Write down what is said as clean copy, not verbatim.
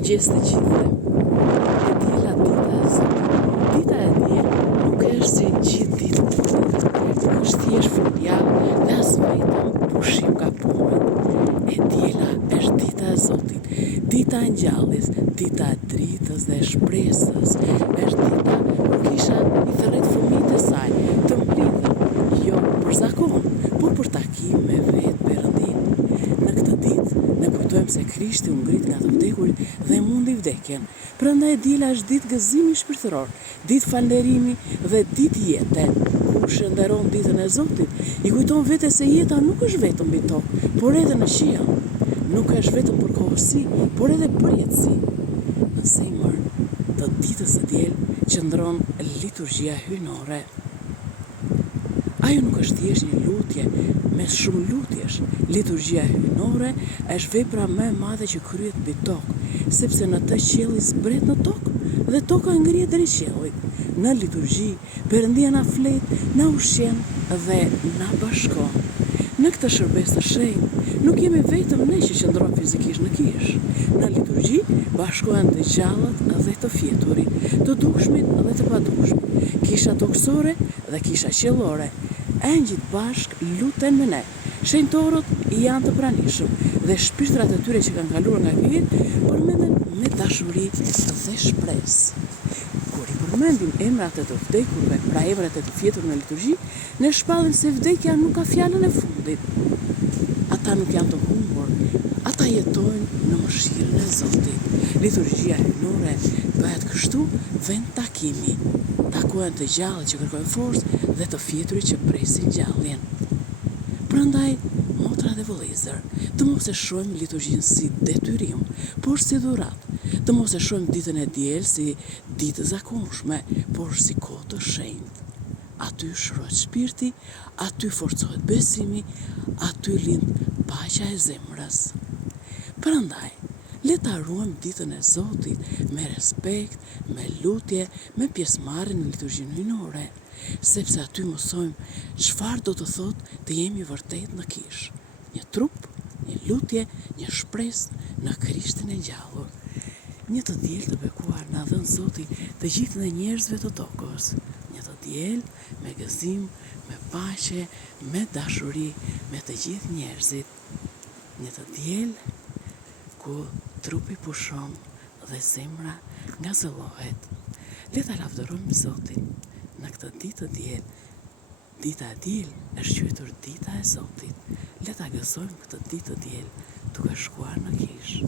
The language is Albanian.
Mëngjes të gjithëve. E diela dita e Zotit. Dita e diel nuk është si gjithë ditë tjetër. Nuk është thjesht fundjavë dhe as vetëm pushim nga puna. E diela është dita e Zotit. Dita e ngjalljes, dita e dritës dhe e shpresës. Është dita kur kisha i thërret fëmijët e saj të mblidhen, jo për zakon, por për takim me vetë Perëndin. Në këtë ditë ne kujtojmë se Krishti u ngrit nga të vdekurit dhe mundi vdekjen. Prandaj diela është ditë gëzimi shpirtëror, ditë falënderimi dhe ditë jete. Kush e nderon ditën e Zotit, i kujton vetes se jeta nuk është vetëm mbi tokë, por edhe në qiell. Nuk është vetëm për kohësi, por edhe për jetësi. Në zemër të ditës së diel qëndron liturgjia hyjnore. Ajo nuk është thjesht një lutje mes shumë lutjesh. Liturgjia hyjnore është vepra më e madhe që kryhet mbi tokë, sepse në të qielli zbret në tokë dhe toka ngrihet drejt qiellit. Në liturgji, Perëndia na flet, na ushqen dhe na bashkon. Në këtë shërbes të shenjtë, nuk jemi vetëm ne që qëndrojmë fizikisht në kish. Në liturgji bashkohen të gjallët dhe të fjeturit, të dukshmit dhe të padukshmit, kisha toksore dhe kisha qiellore. Engjëjt bashk luten me ne. Shenjtorët janë të pranishëm dhe shpirtrat e tyre që kanë kaluar nga ky jetë përmenden me dashuri dhe shpresë. Kur i përmendim emrat e të vdekurve, pra emrat e të fjetur në liturgji, ne shpallim se vdekja nuk ka fjalën e fundit. Ata nuk janë të humbur, ata jetojnë në mëshirën e Zotit. Liturgjia hyjnore bëhet kështu vend takimi. Takohen të gjallët që kërkojnë forcë dhe të fjeturit që presin gjalljen. Prandaj, motra dhe vëllezër, të mos e shohim liturgjinë si detyrim, por si dhuratë. Të mos e shohim ditën e diel si ditë zakonshme, por si kohë të shenjtë. Aty shrohet shpirti, aty forcohet besimi, aty lind paqja e zemrës. Prandaj, le ta ruajmë ditën e Zotit me respekt, me lutje, me pjesëmarrje në liturgjinë hyjnore, sepse aty mësojmë çfarë do të thotë të jemi vërtet në kish. Një trup, një lutje, një shpresë në Krishtin e ngjallur. Një të diel të bekuar na dhën Zoti të gjithë në njerëzve të tokës. Një të diel me gëzim, me paqe, me dashuri, me të gjithë njerëzit. Një të diel ku trupi pushon dhe zemra ngazëllohet. Le ta lavdërojmë Zotin në këtë ditë të diel. Dita e diel është quajtur dita e Zotit. Le ta gëzojmë këtë ditë të diel duke shkuar në kish.